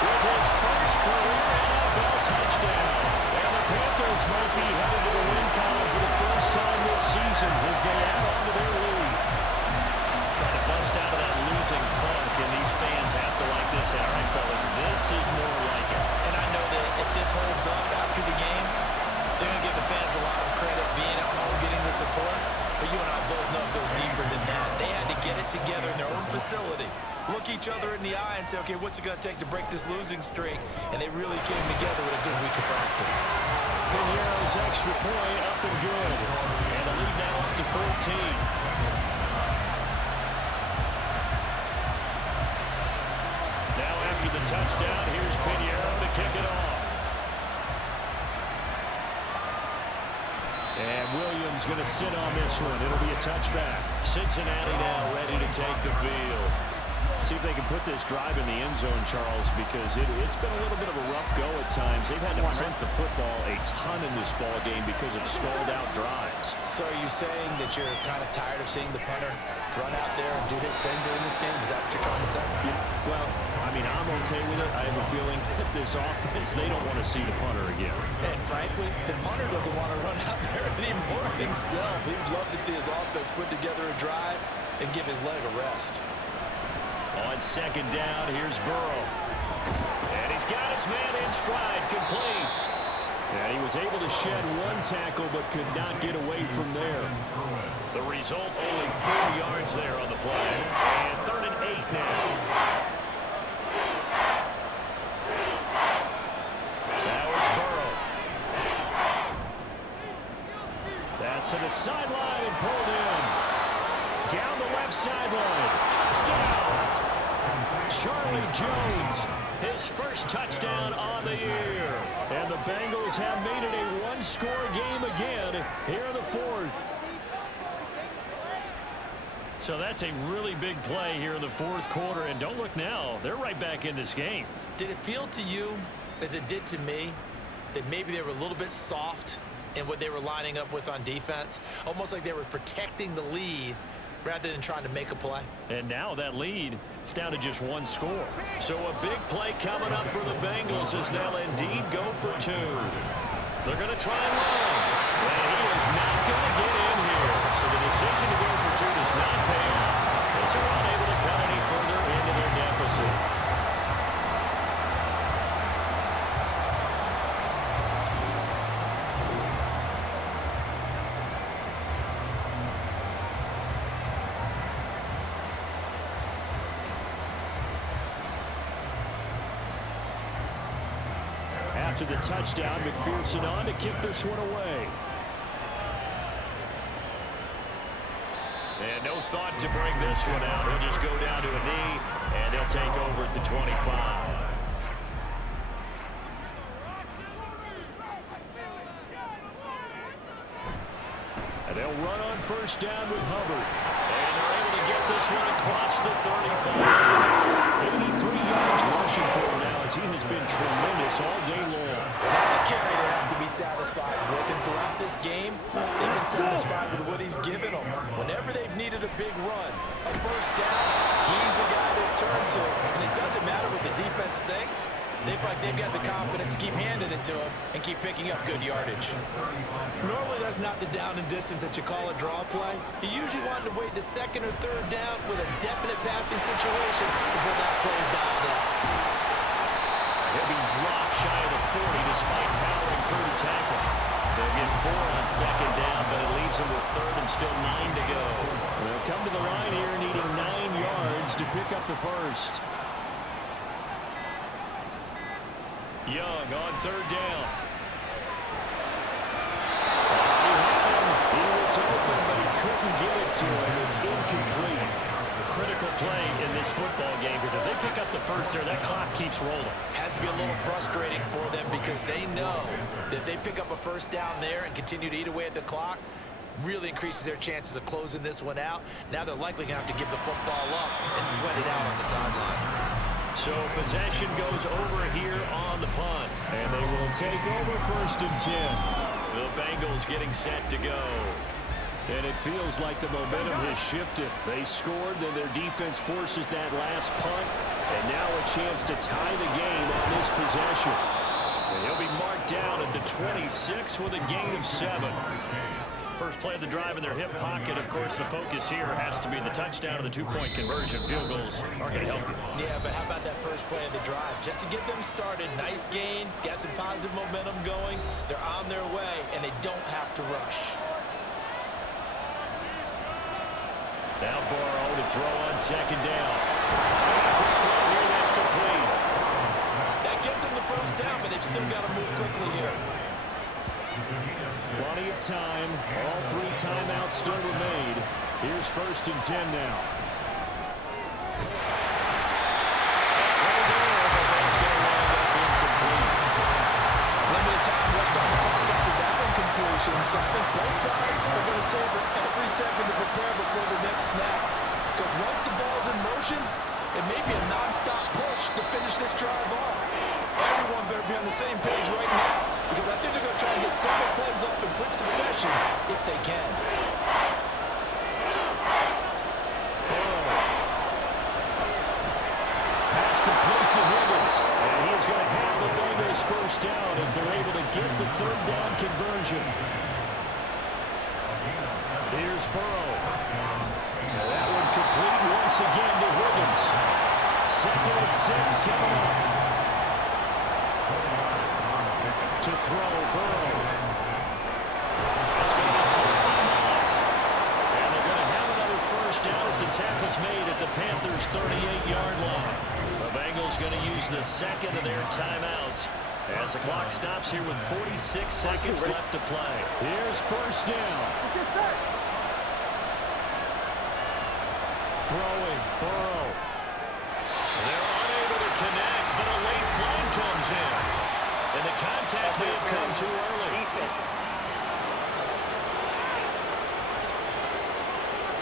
with his first career NFL touchdown. And the Panthers might be headed to the win column for the first time this season as they add on to their lead. Trying to bust out of that losing funk, and these fans have is more like it. And I know that if this holds up after the game, they're going to give the fans a lot of credit being at home, getting the support. But you and I both know it goes deeper than that. They had to get it together in their own facility, look each other in the eye and say, okay, what's it going to take to break this losing streak? And they really came together with a good week of practice. Piniero's extra point up and good. And the lead now up to 14. Now after the touchdown, here's Piniero to kick it off. And Williams going to sit on this one. It'll be a touchback. Cincinnati now ready to take the field. See if they can put this drive in the end zone, Charles, because it's been a little bit of a rough go at times. They've had to punt the football a ton in this ball game because of stalled-out drives. So are you saying that you're kind of tired of seeing the punter run out there and do his thing during this game? Is that what you're trying to say? Yeah, well, I mean, I'm okay with it. I have a feeling that this offense, they don't want to see the punter again. And frankly, the punter doesn't want to run out there anymore himself. He'd love to see his offense put together a drive and give his leg a rest. On second down, here's Burrow. And he's got his man in stride, complete. And he was able to shed one tackle but could not get away from there. The result, only 4 yards there on the play. And 3rd and 8 now. Now it's Burrow. That's to the sideline and pulled in. Down the left sideline. Touchdown. Charlie Jones, his first touchdown on the year. And the Bengals have made it a one-score game again here in the 4th. So that's a really big play here in the 4th quarter. And don't look now, they're right back in this game. Did it feel to you, as it did to me, that maybe they were a little bit soft in what they were lining up with on defense? Almost like they were protecting the lead rather than trying to make a play. And now that lead is down to just 1 score. So a big play coming up for the Bengals as they'll indeed go for 2. They're going to try and run. And he is not going to get in here. So the decision to go for 2 does not pay off as they're unable to cut any further into their deficit. After the touchdown, McPherson on to kick this one away. And no thought to bring this one out. He'll just go down to a knee, and they'll take over at the 25. And they'll run on first down with Hubbard. And they're able to get this one across the 35. 83 yards rushing for him now as he has been tremendous all day long. That's a carry they have to be satisfied with. And throughout this game, they've been satisfied with what he's given them. Whenever they've needed a big run, a first down, he's the guy they've turned to. And it doesn't matter what the defense thinks. They've got the confidence to keep handing it to him and keep picking up good yardage. Normally, that's not the down and distance that you call a draw play. You usually want to wait to 2nd or 3rd down with a definite passing situation before that play is dialed up. He'll be dropped shy of the 40 despite powering through the tackle. They'll get 4 on 2nd down, but it leaves them with 3rd and still 9 to go. They'll come to the line here needing 9 yards to pick up the first. Young on 3rd down. He was open, but he couldn't get it to him. It's incomplete. Critical play in this football game because if they pick up the first there, that clock keeps rolling. Has to be a little frustrating for them because they know that if they pick up a first down there and continue to eat away at the clock, really increases their chances of closing this one out. Now they're likely going to have to give the football up and sweat it out on the sideline. So possession goes over here on the punt. And they will take over 1st and 10. The Bengals getting set to go. And it feels like the momentum has shifted. They scored, then their defense forces that last punt. And now a chance to tie the game on this possession. And he'll be marked down at the 26 with a gain of 7. First play of the drive in their hip pocket. Of course, the focus here has to be the touchdown and the two-point conversion. Field goals are going to help you. Yeah, but how about that first play of the drive? Just to get them started, nice gain, got some positive momentum going. They're on their way, and they don't have to rush. Now Burrow to throw on second down. Quick throw here, that's complete. That gets them the first down, but they've still got to move quickly here. Plenty of time. All three timeouts still remain. Here's 1st and 10 now. Limited time left on the clock after that incompletion, so I think both sides are going to savor every second to prepare before the next snap. Because once the ball's in motion, it may be a non-stop push to finish this drive off. Everyone better be on the same page right now, because I think they're going to try and get several plays up in quick succession if they can. Pass complete to Higgins. And he's going to have the Bengals first down as they're able to get the 3rd down conversion. Here's Burrow. And that one complete once again to Higgins. 2nd and 6 coming up. To throw, Burrow. It's going to be caught by Moss. And they're going to have another first down as the tackle's made at the Panthers' 38-yard line. The Bengals going to use the 2nd of their timeouts as the clock stops here with 46 seconds left to play. Here's 1st down. Throwing, Burrow. They're unable to connect, but a late flag comes in. And the contact may have come too early.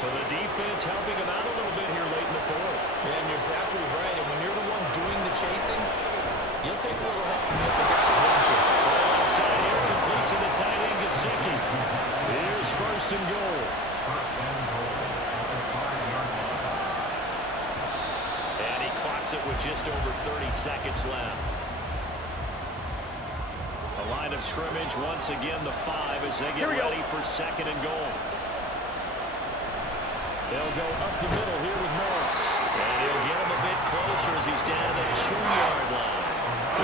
So the defense helping him out a little bit here late in the 4th. Man, you're exactly right. And when you're the one doing the chasing, you'll take a little help from the other guys, won't you? Ball outside here, complete to the tight end, Gesicki. Here's 1st and goal. And he clocks it with just over 30 seconds left. A line of scrimmage, once again, the 5 as they get ready for 2nd and goal. They'll go up the middle here with Morris. And he'll get him a bit closer as he's down the 2-yard line.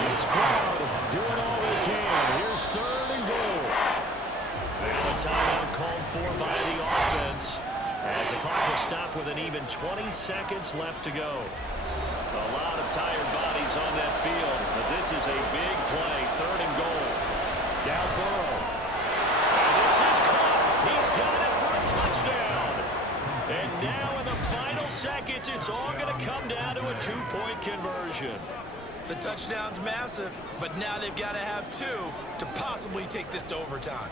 This crowd doing all they can. Here's 3rd and goal. And a timeout called for by the offense as the clock will stop with an even 20 seconds left to go. A lot of tired bodies on that field, but this is a big play. 3rd and goal. Down Burrow. And this is caught. He's got it for a touchdown. And now in the final seconds, it's all going to come down to a 2-point conversion. The touchdown's massive, but now they've got to have 2 to possibly take this to overtime.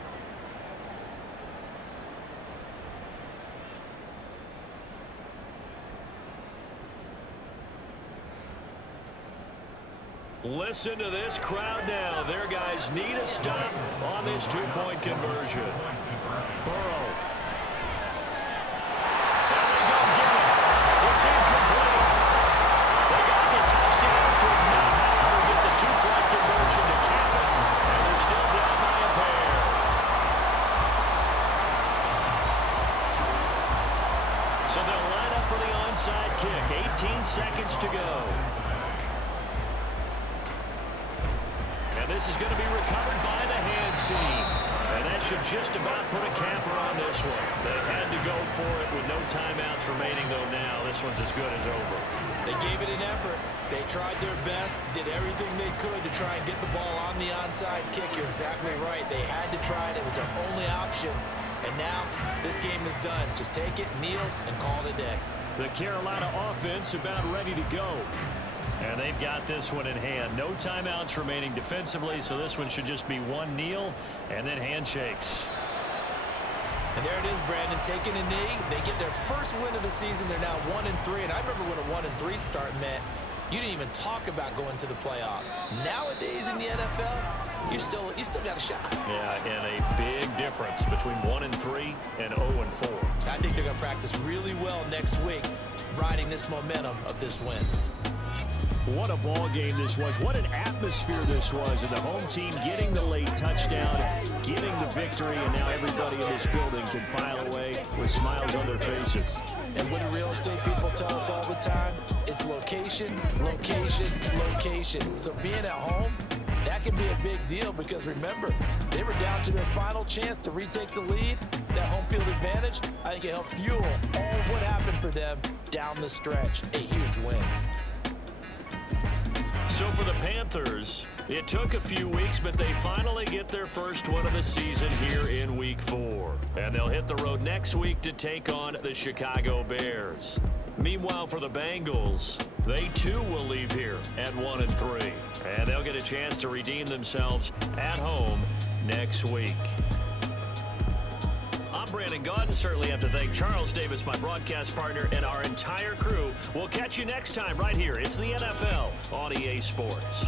Listen to this crowd now. Their guys need a stop on this 2-point conversion. Burrow. And they go get it. It's incomplete. They got the touchdown. Could not, however, get the 2-point conversion to cap it. And they're still down by a pair. So they'll line up for the onside kick. 18 seconds to go. This is going to be recovered by the hands team. And that should just about put a capper on this one. They had to go for it with no timeouts remaining, though now. This one's as good as over. They gave it an effort. They tried their best, did everything they could to try and get the ball on the onside kick. You're exactly right. They had to try it. It was their only option. And now this game is done. Just take it, kneel, and call it a day. The Carolina offense about ready to go. And they've got this one in hand. No timeouts remaining defensively, so this one should just be one kneel and then handshakes. And there it is, Brandon, taking a knee. They get their first win of the season. They're now 1-3, and I remember when a 1-3 start meant you didn't even talk about going to the playoffs. Nowadays in the NFL, you still got a shot. Yeah, and a big difference between 1-3 and 0-4. I think they're going to practice really well next week, riding this momentum of this win. What a ball game this was. What an atmosphere this was. And the home team getting the late touchdown, getting the victory, and now everybody in this building can file away with smiles on their faces. And what do real estate people tell us all the time? It's location, location, location. So being at home, that can be a big deal because remember, they were down to their final chance to retake the lead. That home field advantage, I think it helped fuel all of what happened for them down the stretch. A huge win. So for the Panthers, it took a few weeks, but they finally get their first win of the season here in Week 4. And they'll hit the road next week to take on the Chicago Bears. Meanwhile, for the Bengals, they too will leave here at 1-3. And they'll get a chance to redeem themselves at home next week. I'm Brandon Gaudin. Certainly have to thank Charles Davis, my broadcast partner, and our entire crew. We'll catch you next time right here. It's the NFL on EA Sports.